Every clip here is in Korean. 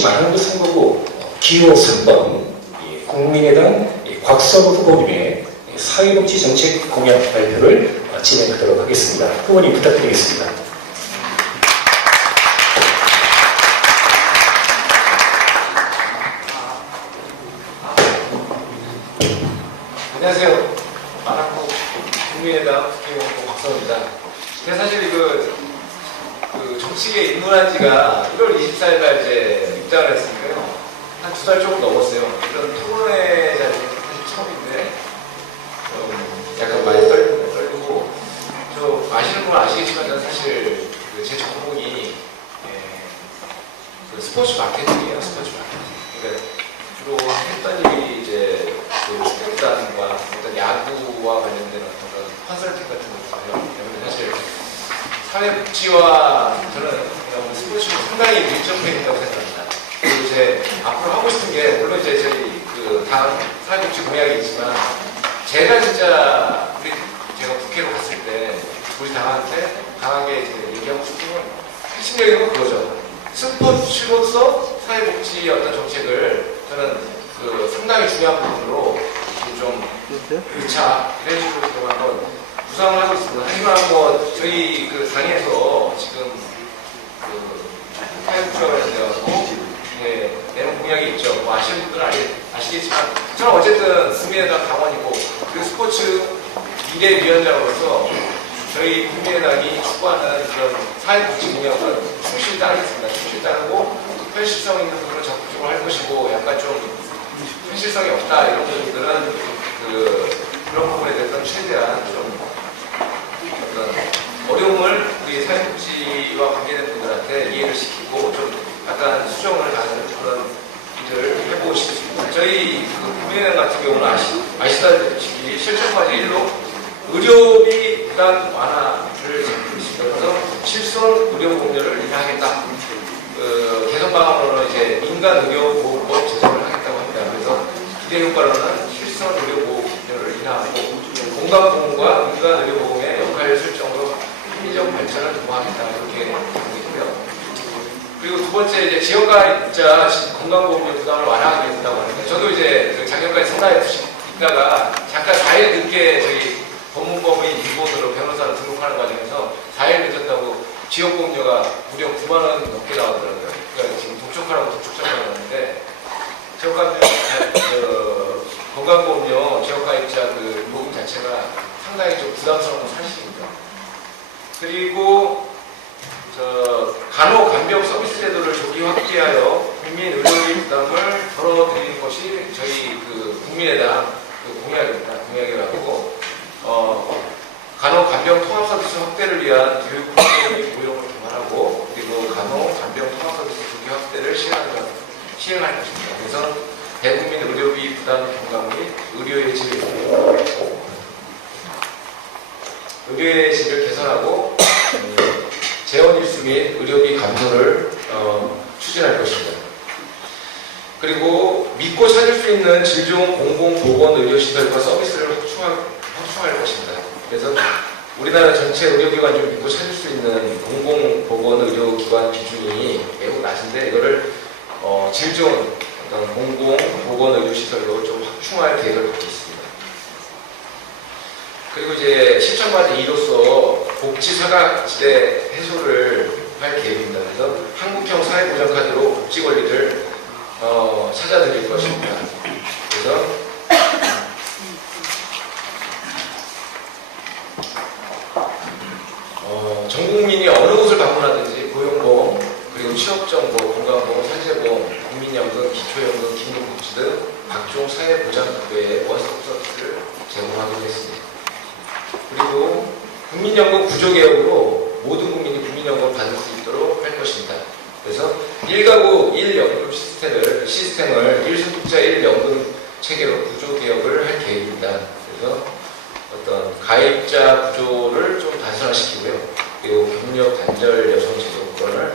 서울시 마산구 선거구 기호 3번 국민의당 곽서부 후보님의 사회복지 정책 공약 발표를 진행하도록 하겠습니다. 후보님 부탁드리겠습니다. 안녕하세요. 마산구 국민의당 국회의원 곽서부입니다. 제가 사실 그 정치에 입문한 지가 1월 24일 날 이제 입당을 했으니까요. 한 2달 조금 넘었어요. 이런 토론회 자리는 사실 처음인데, 약간 많이 떨리고, 저 아시는 분은 아시겠지만, 저는 사실 제 전공이 스포츠 마케팅이에요. 스포츠 마케팅. 그러니까 주로 했던 일이 이제 축구단과 어떤 야구와 관련된 어떤 컨설팅 같은 것들이에요. 사실 사회복지와 저는 스포츠가 상당히 밀접해 있다고 생각합니다. 그리고 이제 앞으로 하고 싶은 게 물론 이제 저희 다음 사회복지 공약이 있지만 제가 진짜 제가 국회로 갔을 때 우리 당한테 강하게 이제 얘기하고 싶은 건 핵심적인 건 그거죠. 스포츠로서 사회복지 어떤 정책을 저는 상당히 중요한 부분으로 좀 1차 이런 식으로 한번 구상을 하고 있습니다. 하지만 저희 당에서 지금 사회복지와 관련되어서 내놓은 공약이 있죠. 아시는 분들은 아시겠지만 저는 어쨌든 국민의당 당원이고 그리고 스포츠 미래위원장으로서 저희 국민의당이 추구하는 그런 사회복지 공약은 충실히 따르겠습니다. 충실히 따르고 현실성 있는 부분을 적극적으로 할 것이고 약간 좀 현실성이 없다 이런 분들은 그런 부분에 대해서는 최대한 좀 어떤 어려움을 우리 사회복지와 관계된 분들한테 이해를 시키고 좀 약간 수정을 하는 그런 일을 해보고 싶습니다. 저희 국민의당 같은 경우는 아시다시피 실천 과제 1로 의료비 부담 완화를 지키면서 실손 의료보험료를 인하하겠다. 개선 방안으로는 이제 민간의료보험법 제정을 하겠다고 합니다. 그래서 기대 효과로는 실손 의료보험료를 인하하고 건강보험과 민간의료보험의 역할 설정으로 합리적 발전을 도모하겠다 이렇게 하고 있고요. 그리고 두 번째 이제 지역가입자 건강보험료 부담을 완화하겠다고 하는데 저도 이제 작년까지 상당히 있다가 잠깐 4일 늦게 저희 법무법인 일본으로 변호사를 등록하는 과정에서 4일 늦었다고 지역보험료가 무려 9만 원 넘게 나오더라고요. 그러니까 지금 독촉하라고 독촉장을 하는데 건강보험료 지역가입자 요금 자체가 상당히 좀 부담스러운 사실입니다. 그리고 간호간병 서비스 제도를 조기 확대하여 국민 의료비 부담을 덜어드리는 것이 저희 국민의당 공약입니다. 공약이라고 간호간병 통합 서비스 확대를 위한 교육 프로그램 고용을 개발하고 그리고 간호간병 통합 서비스 조기 확대를 시행할 것입니다. 그래서 대국민 의료비 부담 경감 및 의료의 질을 개선하고 재원 일수 및 의료비 감소를 추진할 것입니다. 그리고 믿고 찾을 수 있는 질 좋은 공공보건의료시설과 서비스를 확충할 것입니다. 그래서 우리나라 전체 의료기관 중 믿고 찾을 수 있는 공공보건의료기관 기준이 매우 낮은데 이거를 질 좋은 어떤 공공보건의료시설로 좀 확충할 계획을 갖고 있습니다. 그리고 이제 실천과제 2로서 복지사각지대 해소를 할 계획입니다. 그래서 한국형 사회보장카드로 복지 권리를 찾아드릴 것입니다. 그래서 전 국민이 어느 곳을 방문하든지 고용보험, 그리고 취업정보, 건강보험, 산재보험, 국민연금, 기초연금, 긴급복지 등 각종 사회보장급여의 원스톱 서비스를 제공하기로 했습니다. 그리고 국민연금 구조개혁으로 모든 국민이 국민연금을 받을 수 있도록 할 것입니다. 그래서 1가구 1연금 시스템을 1소득자 1연금 체계로 구조개혁을 할 계획입니다. 그래서 어떤 가입자 구조를 좀 단순화시키고요. 그리고 경력 단절 여성 제도권을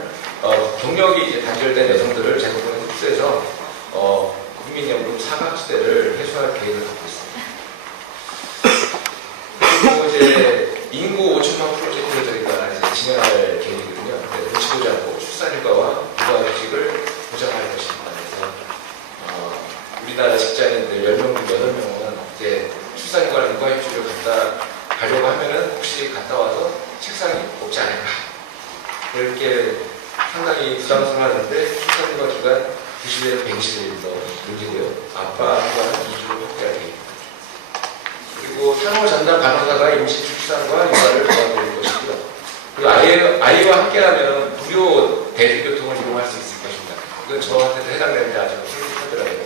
경력이 이제 단절된 여성들을 제도권에 흡수해서 국민연금 사각지대를 해소할 계획을 갖고 있습니다. 그리고 이제 인구 5천만 프로젝트를 저희가 이제 진행할 계획이거든요. 놓치지 않고 출산휴가와 육아휴직을 보장할 것입니다. 우리나라 직장인들 10명 중 8명은 이제 출산휴가나 육아휴직을 가려고 하면은 혹시 갔다 와서 책상이 없지 않을까. 그렇게 상당히 부담스러워하는데 출산휴가 기간 90일에서 120일도 문제고요. 아빠 휴가는 2주를 확대해야 되겠다. 그리고 산후 전담 간호사가 임시 출산과 육아를 도와드릴 것이고요. 그리고 아이와 함께하면 무료 대중교통을 이용할 수 있을 것입니다. 이건 저한테도 해당되는데 아주 솔직하더라고요.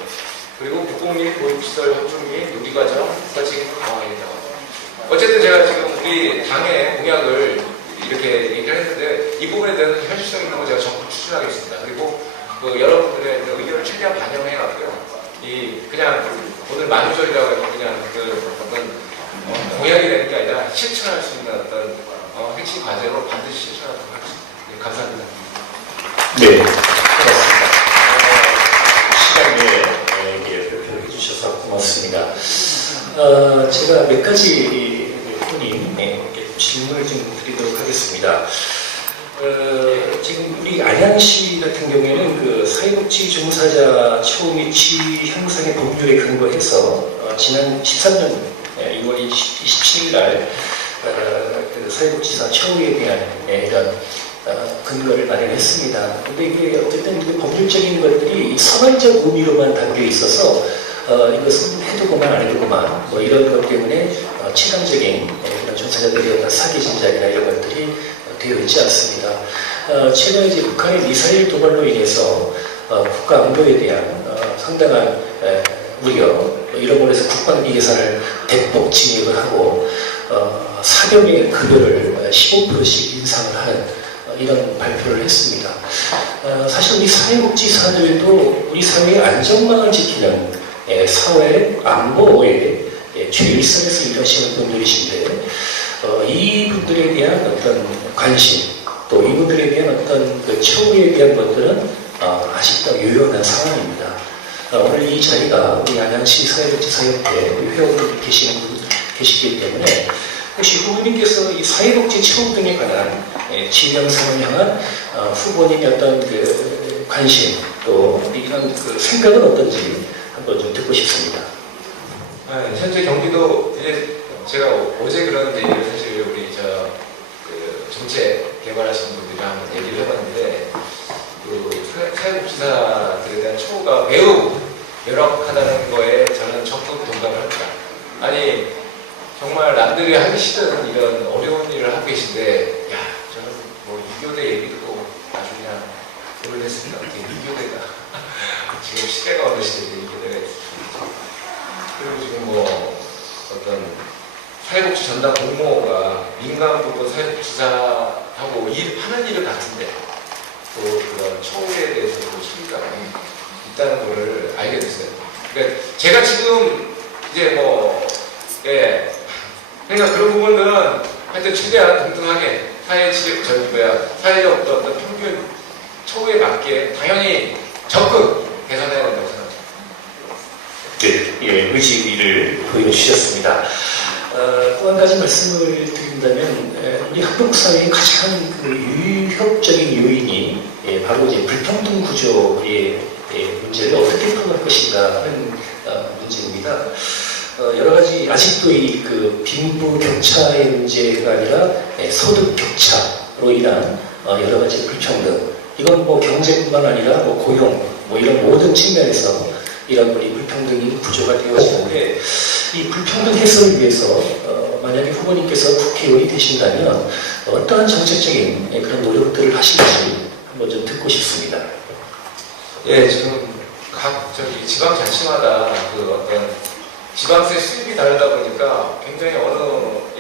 그리고 국공립 보육시설 확충 및 누리과정 국가책임을 강화하겠다고. 어쨌든 제가 지금 우리 당의 공약을 이렇게 얘기를 했는데 이 부분에 대해서 현실성 있는 거 제가 적극 추진하겠습니다. 그리고 여러분들의 의견을 최대한 반영해갖고요. 그냥 오늘 만우절이라고 해서 그냥 어떤 공약이 되는 게 아니라 실천할 수 있는 어떤 핵심 과제로 반드시 실천하도록 하겠습니다. 네, 감사합니다. 네, 고맙습니다. 시간 내에 발표를 해주셔서 고맙습니다. 제가 몇 가지 후님 질문을 좀 드리도록 하겠습니다. 지금 우리 안양시 같은 경우에는 그 사회복지 종사자 처우 및 지위 향상의 법률에 근거해서 지난 13년 6월 27일 날 그 사회복지사 처우에 대한 이런 근거를 마련했습니다. 근데 이게 어쨌든 그 법률적인 것들이 선언적 의미로만 담겨 있어서 이것은 해두고만 안 해두고만 뭐 이런 것 때문에 체감적인 이런 종사자들의 어떤 사기 진작이나 이런 것들이 되어 있지 않습니다. 최근 이제 북한의 미사일 도발로 인해서 국가 안보에 대한 상당한 우려, 이런 면에서 국방비 예산을 대폭 증액을 하고 사병의 급여를 15%씩 인상을 하는 이런 발표를 했습니다. 사실 우리 사회복지사들도 우리 사회의 안전망을 지키는 사회 안보의 최일선에서 일하시는 분들이신데 이분들에 대한 어떤 관심 또 이분들에 대한 어떤 그 처우에 대한 것들은 아직도 유연한 상황입니다. 오늘 이 자리가 우리 안양시 사회복지사협회 우리 회원분들 계시기 때문에 혹시 후보님께서 이 사회복지 처우 등에 관한 진영상을 향한 후보님의 어떤 그 관심 또 이런 그 생각은 어떤지 한번 좀 듣고 싶습니다. 현재 경기도 이제 제가 어제 그런 얘기를 사실 우리 그 정책 개발하시는 분들이랑 얘기를 해봤는데 그 사회복지사들에 대한 처우가 매우 열악하다는 거에 저는 적극 동감을 합니다. 아니 정말 남들이 하기 싫은 이런 어려운 일을 하고 계신데 저는 뭐 2교대 얘기 듣고 아주 그냥 놀랬습니다. 어떻게 2교대가 지금 시대가 어느 시대인데 2교대가 있습니다. 그리고 지금 뭐 어떤 사회복지 전담 공모가 민간 부분 사회복지사하고 하는 일은 같은데 또 그런 처우에 대해서도 차이가 있다는 것을 알게 됐어요. 그러니까 제가 지금 이제 그러니까 그런 부분들은 하여튼 최대한 동등하게 사회적 어떤 평균 처우에 맞게 당연히 적극 개선해야 된다고 생각합니다. 네, 의지를 보여 주셨습니다. 또 한 가지 말씀을 드린다면 우리 한국 사회의 가장 그 유협적인 요인이 바로 이제 불평등 구조의 문제를 어떻게 풀어갈 것인가 하는 문제입니다. 여러 가지 아직도 이 그 빈부 격차의 문제가 아니라 소득 격차로 인한 여러 가지 불평등. 이건 뭐 경제뿐만 아니라 뭐 고용 뭐 이런 모든 측면에서 이런 우리 불평등이 구조가 되어지는데 이 불평등 해소를 위해서 만약에 후보님께서 국회의원이 되신다면 어떠한 정책적인 그런 노력들을 하실지 한번 좀 듣고 싶습니다. 예, 지금 각 지방자치마다 그 어떤 지방세 수입이 다르다 보니까 굉장히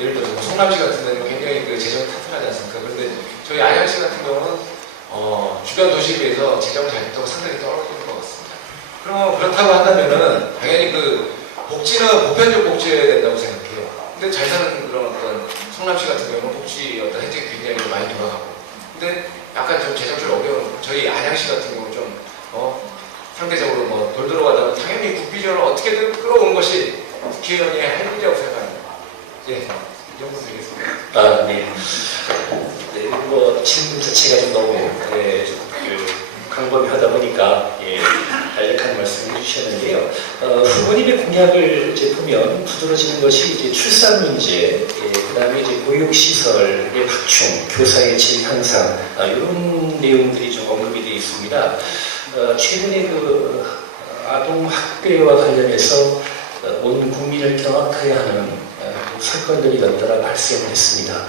예를 들어서 성남시 같은 데는 굉장히 그 재정이 탄탄하지 않습니까? 그런데 저희 안양시 같은 경우는 주변 도시에 비해서 재정 자립도가 상당히 떨어지는 것 같습니다. 그럼 그렇다고 한다면은 당연히 그 복지는 보편적 복지여야 된다고 생각해요. 근데 잘 사는 그런 어떤 성남시 같은 경우는 복지 어떤 혜택이 굉장히 많이 돌아가고, 근데 약간 좀 재정적으로 어려운 저희 안양시 같은 경우는 좀 상대적으로 뭐 돌 들어가다가 당연히 국비전을 어떻게든 끌어오는 것이 국회의원의 할 일이라고 생각합니다. 예, 이 정도 되겠습니다. 네. 뭐 질문 자체가 좀 너무 광범위하다 보니까 간략한 말씀을 해주셨는데요. 부모님의 공약을 이제 보면 두드러지는 것이 이제 출산 문제, 그다음에 이제 보육시설의 확충, 교사의 질 향상, 이런 내용들이 좀 언급이 되어 있습니다. 최근에 그 아동 학대와 관련해서 온 국민을 경악하게 하는 사건들이 연달아 발생했습니다.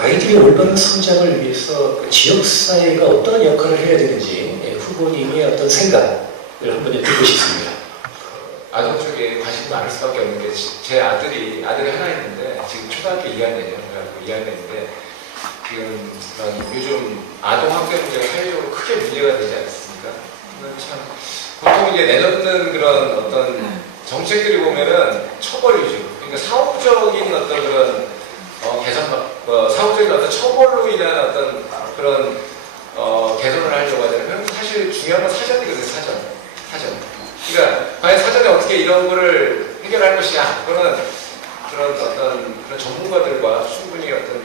아이들의 올바른 성장을 위해서 그 지역사회가 어떤 역할을 해야 되는지 후보님의 어떤 생각을 한번 듣고 싶습니다. 아동 쪽에 관심이 많을 수밖에 없는 게 제 아들이 하나 있는데 지금 초등학교 2학년이에요. 2학년인데 지금 요즘 아동 학대 문제가 사회적으로 크게 문제가 되지 않습니까? 참 보통 이제 내놓는 그런 어떤 정책들이 보면은 처벌 위주, 그러니까 사후적인 어떤 그런 개선, 사후적인 어떤 처벌로 인한 어떤 그런 개선을 하려고 하잖아요. 사실 중요한 건 사전이거든요. 사전. 그러니까 과연 사전에 어떻게 이런 거를 해결할 것이냐, 그런 어떤 전문가들과 충분히 어떤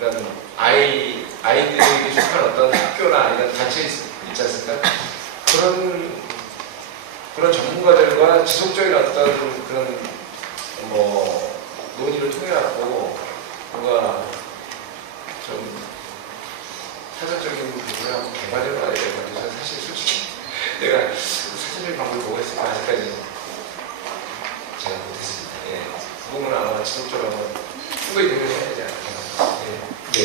그런 아이들이 속한 어떤 학교나 이런 단체 있지 않습니까? 그런 전문가들과 지속적인 어떤 그런 논의를 통해 갖고 뭔가 좀 사전적인 부분을 한번 개발해 봐야 될 것 같아요. 사실 솔직히 내가 사전적인 방법을 보고 있을 때 아직까지 잘 못했습니다. 예. 그 부분은 아마 지속적으로 한번 충분히 해야 되지 않을까. 네,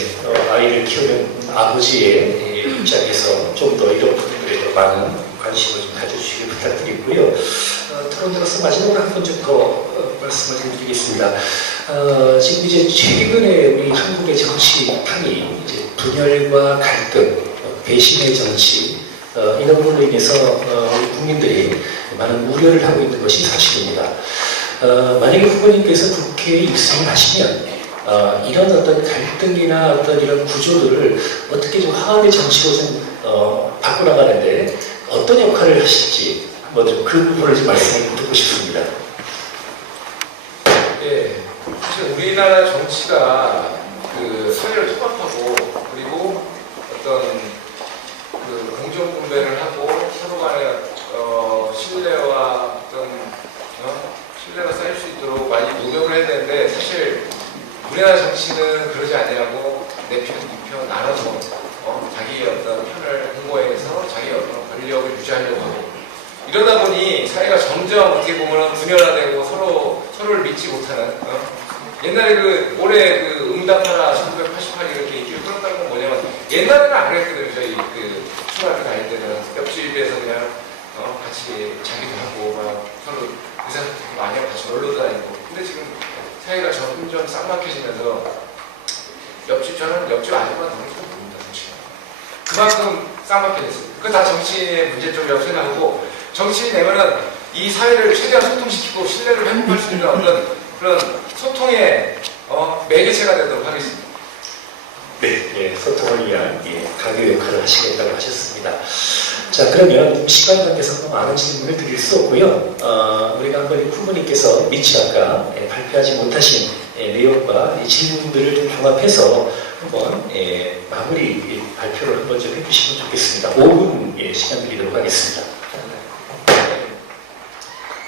아이를 키우는 아버지의 입장에서 좀 더 이런 부분들에 더 많은 관심을 좀 가져주시길 부탁드리고요. 토론 들어서 마지막으로 한 번 좀 더 말씀을 좀 드리겠습니다. 지금 이제 최근에 우리 한국의 정치판이 이제 분열과 갈등, 배신의 정치, 이런 부분으로 인해서 우리 국민들이 많은 우려를 하고 있는 것이 사실입니다. 만약에 후보님께서 국회에 입성을 하시면 이런 어떤 갈등이나 어떤 이런 구조들을 어떻게 좀 화합의 정치로 좀 바꿔나가는데 어떤 역할을 하실지 그 부분을 좀 말씀을 듣고 싶습니다. 네, 사실 우리나라 정치가 그 사회를 통합하고 그리고 어떤 그 공정 분배를 하고 서로 간에 신뢰와 어떤 신뢰가 쌓일 수 있도록 많이 노력을 해야 되는데 사실 우리나라 정치는 그러지 않냐고 내 편, 이 편 나눠서 자기의 어떤 편을 홍보해서 자기의 어떤 권력을 유지하려고 하고 이러다 보니 사회가 점점 어떻게 보면 분열화되고 서로를 믿지 못하는 옛날에 올해 응답하라 1988 이렇게 얘기를 끌었다는 건 뭐냐면 옛날에는 안 그랬거든요. 저희 초등학교 다닐 때는 옆집에서 그냥 같이 자기도 하고 막 서로 의사소통 많이 하고 같이 놀러 다니고 근데 지금 사회가 점점 쌍막해지면서 저는 옆집 아줌마 너무 좀 봅니다. 그만큼 쌍막해졌어요. 그거 다 정치인의 문제점이라고 생각하고 정치인이 되면은 이 사회를 최대한 소통시키고 신뢰를 회복할 수 있는 어떤 그런 소통의 매개체가 되도록 하겠습니다. 네, 소통을 위한 강요 역할을 하시겠다고 하셨습니다. 자, 그러면 시간 관계상 많은 질문을 드릴 수 없고요. 우리가 한번 후보님께서 미처 아까 발표하지 못하신 내용과 이 질문들을 좀 종합해서 한번 마무리 발표를 한번 좀 해주시면 좋겠습니다. 5분 시간 드리도록 하겠습니다.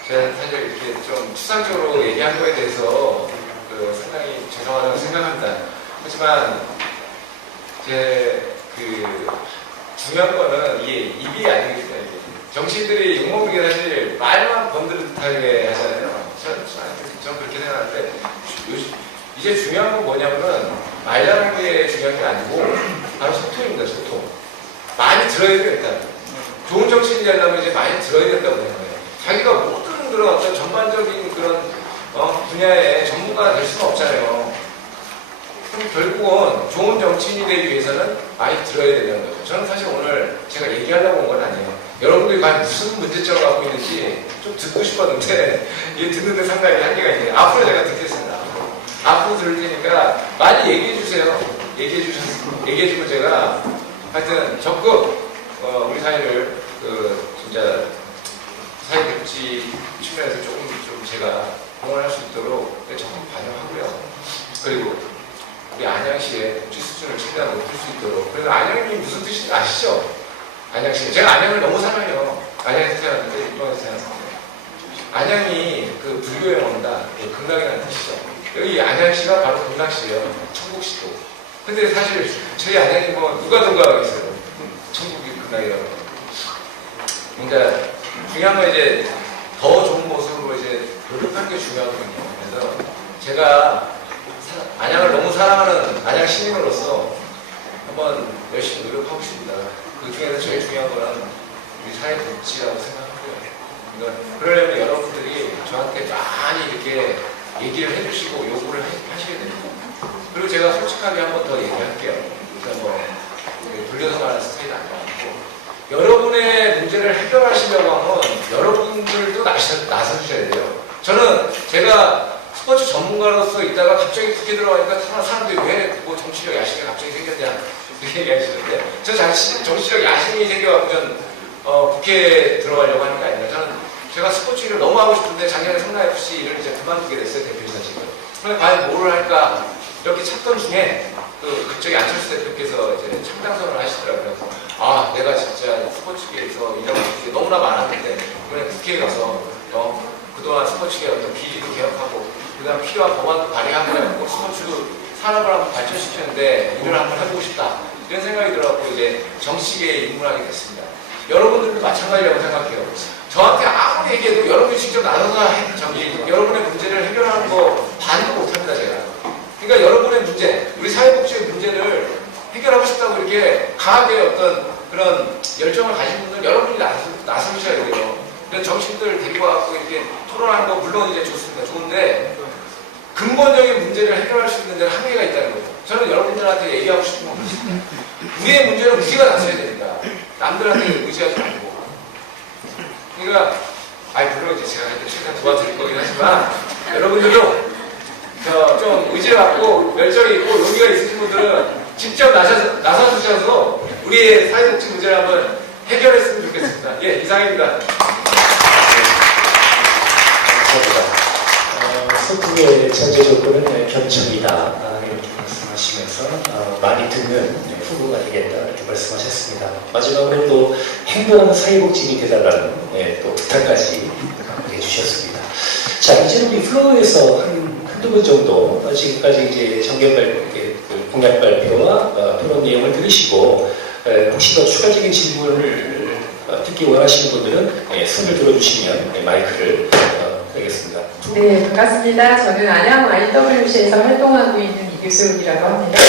제가 사실 이렇게 좀 추상적으로 얘기한 거에 대해서 상당히 죄송하다고 생각합니다. 하지만 중요한 거는 이게 입이 아니겠습니다. 정치인들이 욕먹는 게 사실 말만 번듯하게 하잖아요. 전 그렇게 생각하는데 이제 중요한 건 뭐냐면은 말하는 게 중요한 게 아니고 바로 소통입니다. 소통. 많이 들어야 돼요. 일단 좋은 정치인이 되려면 이제 많이 들어야 된다고 생각해요. 자기가 모든 그런 어떤 전반적인 그런 분야의 전문가가 될 수는 없잖아요. 그럼 결국은 좋은 정치인이 되기 위해서는 많이 들어야 되는 거죠. 저는 사실 오늘 제가 얘기하려고 온 건 아니에요. 여러분들이 과연 무슨 문제점을 갖고 있는지 좀 듣고 싶었는데 이게 듣는데 상당히 한계가 있네요. 앞으로 제가 듣겠습니다. 앞으로 들을 테니까 많이 얘기해 주세요. 얘기해 주면 제가 하여튼 적극 우리 사회를 진짜 사회 복지 측면에서 조금 좀 제가 공헌할 수 있도록 적극 반영하고요. 그리고 우리 안양시의 복지 수준을 최대한 높일 수 있도록. 그래서 안양이 무슨 뜻인지 아시죠? 안양시. 제가 안양을 너무 사랑해요. 안양에서 태어났는데, 육동에서 태어났는데. 안양이 그 불교의 원다, 극락이라는 뜻이죠. 여기 안양시가 바로 극락시예요. 천국시도. 근데 사실 저희 안양이 뭐 누가 동감하겠어요. 천국이 극락이라고. 그러니까 중요한 건 이제 더 좋은 모습으로 이제 노력하는 게 중요하거든요. 그래서 제가 안양을 너무 사랑하는 안양 시민으로서 한번 열심히 노력하고 있습니다. 그 중에서 제일 중요한 거는 우리 사회 복지라고 생각하고요. 그러니까 그러려면 여러분들이 저한테 많이 이렇게 얘기를 해주시고 요구를 하셔야 됩니다. 그리고 제가 솔직하게 한 번 더 얘기할게요. 그러니까 뭐 돌려서 말하는 스타일이 아니고 여러분의 문제를 해결하시려고 하면 여러분들도 나서주셔야 돼요. 저는 제가 스포츠 전문가로서 있다가 갑자기 국회 들어가니까 사람들이 왜 뭐 정치적 야심이 갑자기 생겼냐 이렇게 얘기하시는데 저 정치적 야심이 생겨갖고 전 국회에 들어가려고 하는 게 아니라 저는 제가 스포츠 일을 너무 하고 싶은데 작년에 성남FC 일을 이제 그만두게 됐어요. 대표이사직을. 그럼 과연 뭐를 할까 이렇게 찾던 중에 그쪽에 안철수 대표께서 이제 창당선을 하시더라고요. 아, 내가 진짜 스포츠계에서 일하고 싶은 게 너무나 많았는데 이번에 국회에 가서 그동안 스포츠계 어떤 비리도 개혁하고 그다음 필요한 법안도 발의하고 스포츠도 산업을 한번 발전시키는데 일을 한번 해보고 싶다 이런 생각이 들어갖고 이제 정치계에 입문하게 됐습니다. 여러분들도 마찬가지라고 생각해요. 저한테 아무리 얘기해도 여러분이 직접 나서서 여러분의 문제를 해결하는 거 반도 못합니다 제가. 그러니까 여러분의 문제, 우리 사회복지의 문제를 해결하고 싶다고 이렇게 강하게 어떤 그런 열정을 가진 분들 여러분이 나서셔야 돼요. 그런 정신들 데리고 와서 이렇게 토론하는 거 물론 이제 좋습니다. 좋은데 근본적인 문제를 해결할 수 있는 데는 한계가 있다는 거죠. 저는 여러분들한테 얘기하고 싶은 건 그렇습니다. 우리의 문제는 우리가 나서야 됩니다. 남들한테 의지하지 말고. 그러니까 물론 이제 제가 하여튼 최대한 도와드릴 거긴 하지만 여러분들도 좀 의지를 갖고 열정이 있고 용기가 있으신 분들은 직접 나서주셔서 우리의 사회복지 문제를 한번 해결했으면 좋겠습니다. 예, 이상입니다. 소통의 전제 조건은 경청이다 이렇게 말씀하시면서 많이 듣는 후보가 되겠다 이렇게 말씀하셨습니다. 마지막으로 또 행복한 사회복지인이 되달라는 또 부탁까지 해주셨습니다. 자, 이제 우리 플로어에서 한두 번 정도 지금까지 이제 공약 발표와 토론 내용을 들으시고 혹시 더 추가적인 질문을 듣기 원하시는 분들은 손을 들어주시면 마이크를 드리겠습니다. 네, 반갑습니다. 저는 안양 IWC에서 활동하고 있는 이규숙이라고 합니다.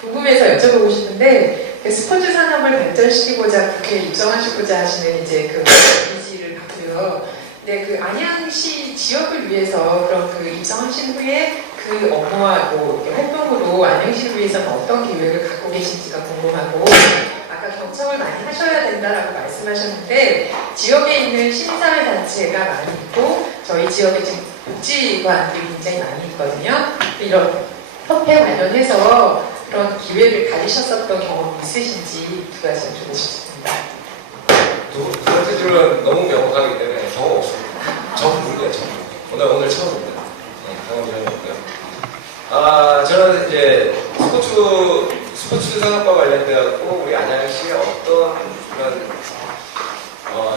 궁금해서 여쭤보고 싶은데 스포츠 산업을 발전시키고자 국회에 입성하시고자 하시는 이제 그 의지를 갖고요. 네, 그 안양시 지역을 위해서 그런 그 입성하신 후에 그 업무와 뭐 활동으로 안양시를 위해서는 어떤 계획을 갖고 계신지가 궁금하고 아까 경청을 많이 하셔야 된다라고 말씀하셨는데 지역에 있는 시민사회단체가 많이 있고 저희 지역에 지금 복지관들이 굉장히 많이 있거든요. 이런 협회 관련해서 그런 기회를 가지셨었던 경험이 있으신지 두 가지 여쭤보고 싶습니다. 두 번째 질문은 너무 명확하기 때문에 경험 없습니다. 처음 부르고요, 오늘 처음입니다. 네, 경험 전혀 없고요. 저는 이제 스포츠 산업과 관련되었고 우리 안양시에 어떤 그런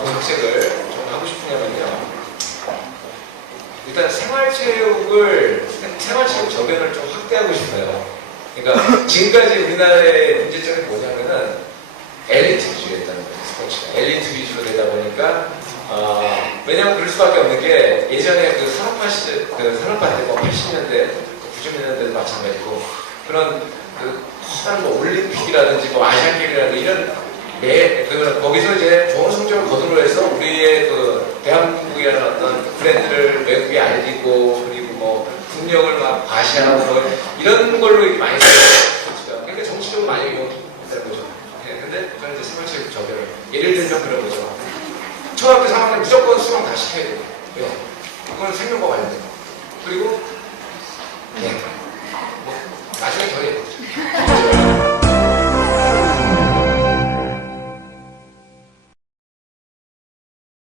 정책을 좀 하고 싶으냐면요. 일단 생활체육 저변을 좀 확대하고 싶어요. 그러니까 지금까지 우리나라의 문제점이 뭐냐면은 엘리트 위주였다는 거예요. 스포츠가 엘리트 위주로 되다 보니까 왜냐면 그럴 수밖에 없는 게 예전에 그 산업화 시절 산업화 때 80년대 90년대도 마찬가지고 그런 커다란 올림픽이라든지 아시안 게임이라든지 이런 거기서 이제 좋은 성적을 거두려 해서 우리의 대한민국이라는 어떤 브랜드를 외국에 알리고 그리고 국력을 막 과시하고 이런 걸로 이렇게 많이 써요. 그러니까 정치적으로 많이 이용된다는 거죠. 근데 저는 이제 생활체육 저변을 예를 들면 그런 거죠. 초등학교 3학년 무조건 수영 다 시켜야 돼요. 왜요? 그건 생명과 관련된 거. 그리고 나중에 더